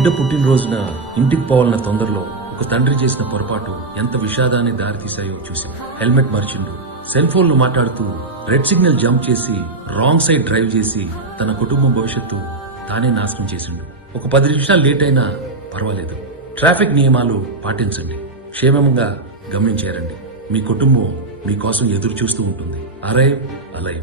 బిడ్డ పుట్టినరోజున ఇంటికి పోవాలన్న తొందరలో ఒక తండ్రి చేసిన పొరపాటు ఎంత విషాదాన్ని దారితీశాయో చూసాం. హెల్మెట్ మర్చిండు, సెల్ ఫోన్ లో మాట్లాడుతూ రెడ్ సిగ్నల్ జంప్ చేసి రాంగ్ సైడ్ డ్రైవ్ చేసి తన కుటుంబం భవిష్యత్తు తానే నాశనం చేసిండు. ఒక 10 నిమిషాలు లేట్ అయినా పర్వాలేదు, ట్రాఫిక్ నియమాలు పాటించండి, క్షేమంగా గమనించారండి. మీ కుటుంబం మీకోసం ఎదురు చూస్తూ ఉంటుంది. Arrive alive.